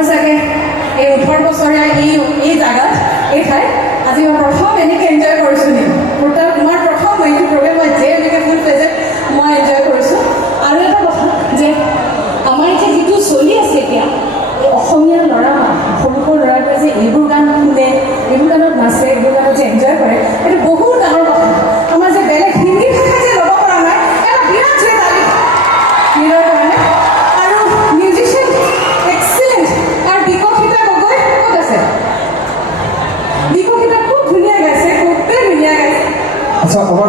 মোৰ চাগে এই 18 বছৰীয়া এই জাগাত এই ঠাই আজি মই প্ৰথম এনেকৈ এনজয় কৰিছোঁ নেকি তোমাৰ প্ৰথম এইটো প্ৰগ্ৰেম মই যে এনেকৈ ফুল প্ৰেজেণ্ট মই এনজয় কৰিছোঁ আৰু এটা কথা যে আমাৰ এতিয়া যিটো চলি আছে এতিয়া অসমীয়া ল'ৰা সৰু সৰু ল'ৰাটোৱে যে এইবোৰ গান শুনে এইবোৰ গানত নাচে এইবোৰ গানত যে এনজয় কৰে এইটো বহুত ডাঙৰ কথা আমাৰ যে বেলেগ হিন্দী ভাষা যে ল'ব পৰা নাই এটা বিৰাট যে তালি নিজৰ কাৰণে আৰু মিউজিচিয়ান এক্সিলেণ্ট আৰু বিকশিতা গগৈ ক'ত আছে বিকশিতা খুব ধুনীয়া গাইছে খুবেই ধুনীয়া গাইছে আচ্ছা আমাৰ